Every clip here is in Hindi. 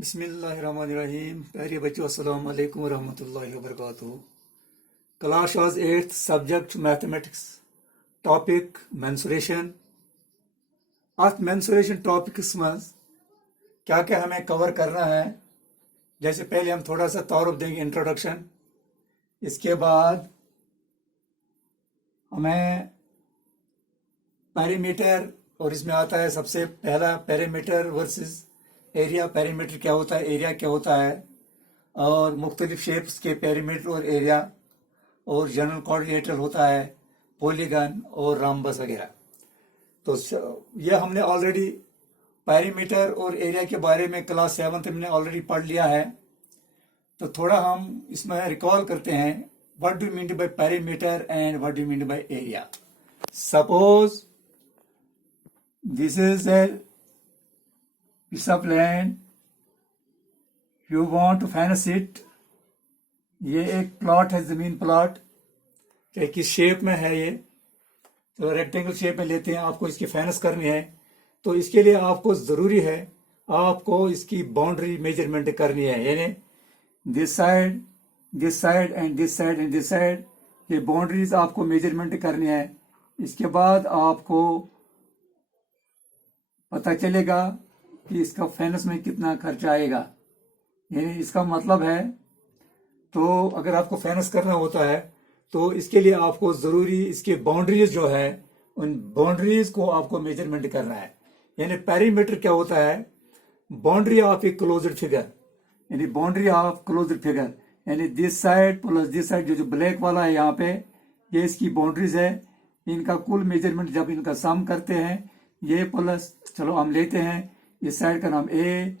बिस्मिल्लाहिर्रहमानिर्रहीम। प्यारे बच्चों, अस्सलाम वालेकुम रहमतुल्लाहि व बरकातुहू। क्लास आज 8th subject mathematics, topic mensuration. अथ मेंसुरेशन टॉपिक्स मज क्या क्या हमें कवर करना है। जैसे पहले हम थोड़ा सा तारुफ देंगे, इंट्रोडक्शन। इसके बाद हमें पैरीमीटर, और इसमें आता है सबसे पहला पैरीमीटर वर्सेस एरिया। पैरीमीटर क्या होता है, एरिया क्या होता है, और मुख्तलिफ शेप्स के पैरीमीटर और एरिया, और जनरल कोऑर्डिनेटर होता है पॉलीगन और रम्बस वगैरह। तो यह हमने ऑलरेडी पैरीमीटर और एरिया के बारे में क्लास 7th में ऑलरेडी पढ़ लिया है। तो थोड़ा हम इसमें रिकॉल करते हैं, what do mean by perimeter and what do mean by area. Suppose this is a piece of land, you want to fence it। ये एक प्लॉट है, जमीन प्लॉट, चाहे किस शेप में है ये, तो रेक्टेंगल शेप में लेते हैं। आपको इसकी फेंस करनी है, तो इसके लिए आपको जरूरी है आपको इसकी बाउंड्री मेजरमेंट करनी है। यानी this side, this side and this side and this side, ये बाउंड्रीज आपको मेजरमेंट करनी है। इसके बाद आपको पता चलेगा कि इसका फेंस में कितना खर्चा आएगा। यानी इसका मतलब है, तो अगर आपको फेंस करना होता है तो इसके लिए आपको जरूरी इसके बाउंड्रीज जो है, उन बाउंड्रीज को आपको मेजरमेंट करना है। यानी पेरीमीटर क्या होता है, boundary of a closed figure. यानी बाउंड्री ऑफ क्लोज्ड फिगर, यानी this side plus this side, जो ब्लैक वाला है यहाँ पे, ये इसकी बाउंड्रीज है। इनका कुल मेजरमेंट जब इनका सम करते हैं, ये प्लस, चलो हम लेते हैं इस साइड का नाम ए,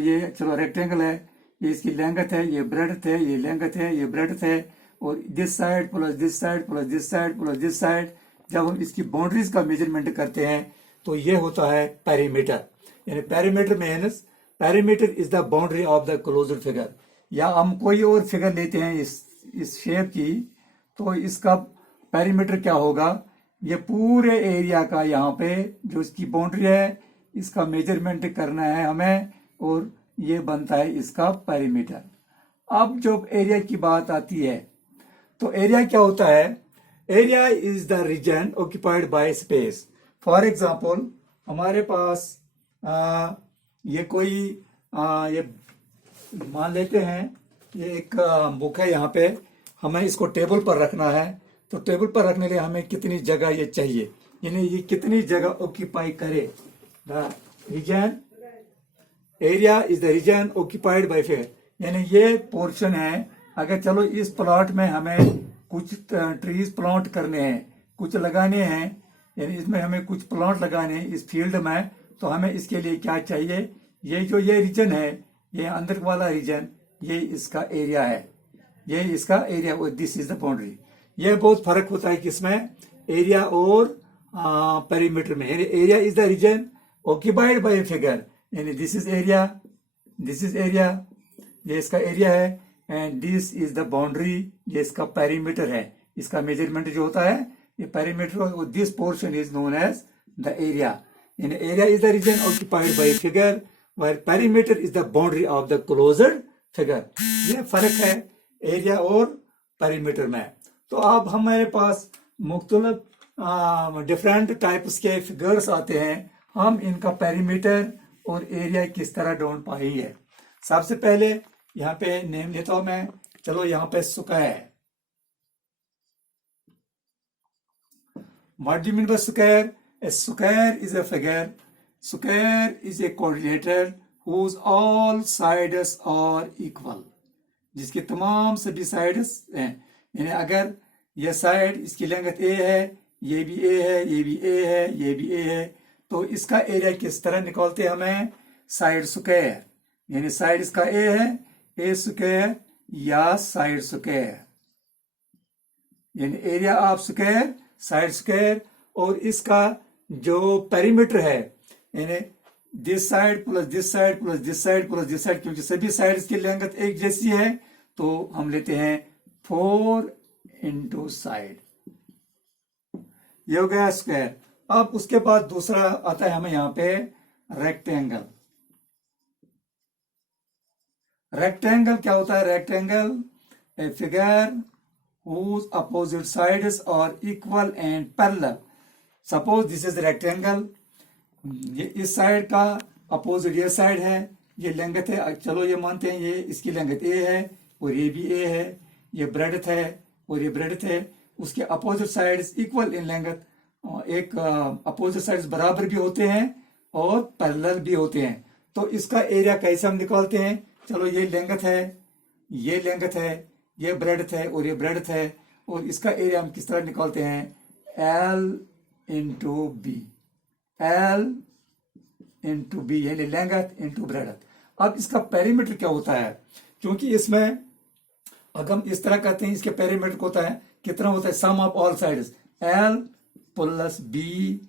ये चलो रेक्टेंगल है, ये इसकी लेंथ है, ये ब्रेड्थ है, ये लेंथ है, ये ब्रेड्थ है, और this side plus this side plus this side plus this side, जब हम इसकी बाउंड्रीज का मेजरमेंट करते हैं तो ये होता है पेरीमीटर। यानी perimeter means, perimeter is the boundary of the closed figure. या हम कोई और फिगर लेते हैं इस शेप की, तो इसका पेरीमीटर क्या होगा, ये पूरे एरिया का यहाँ पे जो इसकी बाउंड्री है, इसका मेजरमेंट करना है हमें, और ये बनता है इसका पेरीमीटर। अब जब एरिया की बात आती है, तो एरिया क्या होता है, area is the region occupied by space. For example, हमारे पास ये कोई ये मान लेते हैं, ये एक बुक है, यहाँ पे हमें इसको टेबल पर रखना है। तो टेबल पर रखने के लिए हमें कितनी जगह ये चाहिए, यानी ये कितनी जगह ऑक्यूपाई करे। The region, area is the region occupied by figure. यानी ये पोर्शन है, अगर चलो इस प्लॉट में हमें कुछ ट्रीज प्लांट करने हैं, कुछ लगाने हैं, यानी इसमें हमें कुछ प्लांट लगाने हैं इस फील्ड में, तो हमें इसके लिए क्या चाहिए, ये जो ये रीजन है, ये अंदर वाला रीजन, ये इसका एरिया है, ये इसका area, this is the boundary. ये बहुत फर्क होता है किसमें, एरिया और पेरीमीटर में। यानी area is the region occupied by a figure, यानी this is area, this is area, ये इसका एरिया है, and this is the boundary, ये इसका पेरीमीटर है। इसका मेजरमेंट जो होता है, ये पेरीमीटर, और this portion is known as the area. यानी area is the region occupied by a figure, while perimeter is the boundary of the closed figure. ये फर्क है एरिया और पेरीमीटर में। तो अब हमारे पास मुख्तलिफ डिफरेंट टाइप्स के फिगर्स आते हैं, हम इनका पेरीमीटर और एरिया किस तरह ढूंढ पाएंगे। सबसे पहले यहाँ पे नेम लेता हूं मैं, चलो यहाँ पे square. What do you mean by square, a square is a figure, square is a coordinator whose all sides are equal, जिसके तमाम सभी साइड्स हैं। यानी अगर ये साइड, इसकी लेंथ ए है, ये भी ए है, ये भी ए है, ये भी ए है, तो इसका एरिया किस तरह निकालते हैं हमें, साइड स्क्वायर। यानी साइड इसका ए है, ए स्क्वायर या साइड स्क्वायर, यानी area of square, side square. और इसका जो पेरीमीटर है, यानी this side plus this side plus this side plus this side, क्योंकि सभी साइड्स की लेंथ एक जैसी है, तो हम लेते हैं 4 इंटू साइड, ये हो गया स्क्वायर। अब उसके बाद दूसरा आता है हमें यहाँ पे रेक्टेंगल। रेक्टेंगल क्या होता है? Rectangle a figure whose opposite sides are equal and parallel. Suppose this is rectangle. ये इस साइड का अपोजिट ये साइड है, ये लेंथ है, चलो ये मानते हैं ये इसकी लेंथ ए है और ये भी ए है, ये ब्रेडथ है और ये ब्रेडथ है, उसके opposite sides equal in length, एक अपोजिट साइड्स बराबर भी होते हैं और पैरेलल भी होते हैं। तो इसका एरिया कैसे हम निकालते हैं? चलो ये लेंथ है, ये लेंथ है, ये ब्रेडथ है और ये ब्रेडथ है, और इसका एरिया हम किस तरह निकालते हैं? L into B, L into B यानी लेंथ इंटू ब्रेडथ। अब इसका पेरीमीटर क्या होता है? क्योंकि इसमें अगर हम इस तरह करते हैं, इसके पेरीमीटर होता है कितना होता है? Sum of all sides L plus B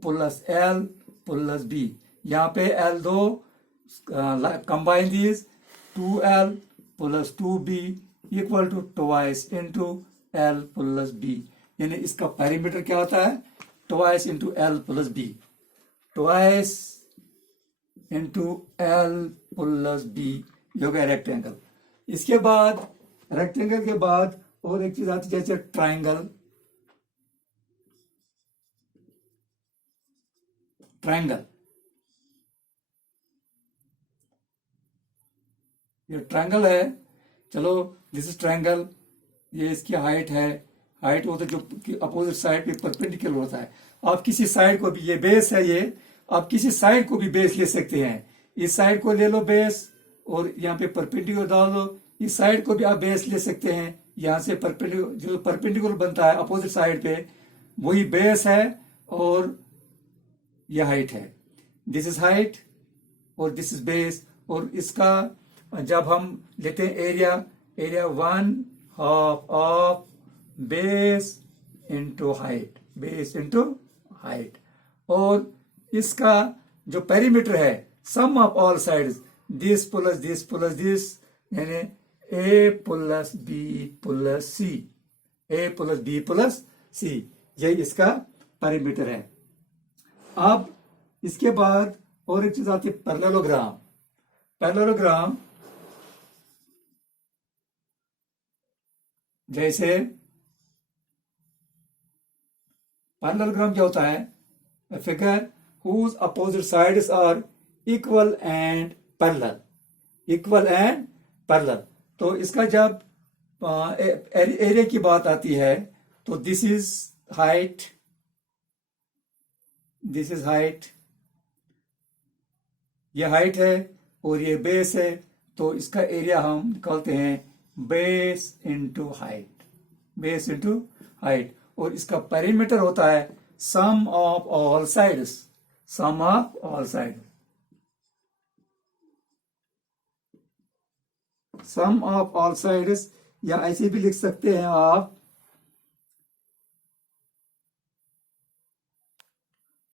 plus L plus B. यहाँ पे L दो combine these 2L plus 2B equal to twice into L plus B, यानी इसका पेरीमीटर क्या होता है? Twice into L plus B, twice into L plus B, ये हो गया रेक्टेंगल। इसके बाद रेक्टेंगल के बाद और एक चीज आती है जैसे ट्राइंगल। ट्राइंगल, ये ट्राइंगल है, चलो दिस इज ट्राइंगल, ये इसकी हाइट है, हाइट होता है जो अपोजिट साइड पे परपेंडिकुलर होता है। आप किसी साइड को भी, ये बेस है, ये आप किसी साइड को भी बेस ले सकते हैं, इस साइड को ले लो बेस और यहाँ पे परपेंडिकुलर डाल दो, इस साइड को भी आप बेस ले सकते हैं, यहाँ से परपेंडिकुलर जो परपेंडिकुलर बनता है अपोजिट साइड पे वही बेस है और यह हाइट है। दिस इज हाइट और दिस इज बेस, और इसका जब हम लेते हैं area, area 1/2 of base into height, base into height, और इसका जो पेरीमीटर है sum of all sides this plus this यानी A plus B plus C, A plus B plus C, यही इसका पेरीमीटर है। अब इसके बाद और एक चीज आती है पैरेललोग्राम। पैरेललोग्राम जैसे पैरेललोग्राम क्या होता है? A figure whose opposite sides are equal and parallel, equal and parallel। तो इसका जब एरिया की बात आती है तो this is height, this is height, ये हाइट है और ये बेस है, तो इसका एरिया हम निकालते हैं base into height, base into height, और इसका पेरीमीटर होता है sum of all sides, sum of all side, sum of all sides, या ऐसे भी लिख सकते हैं आप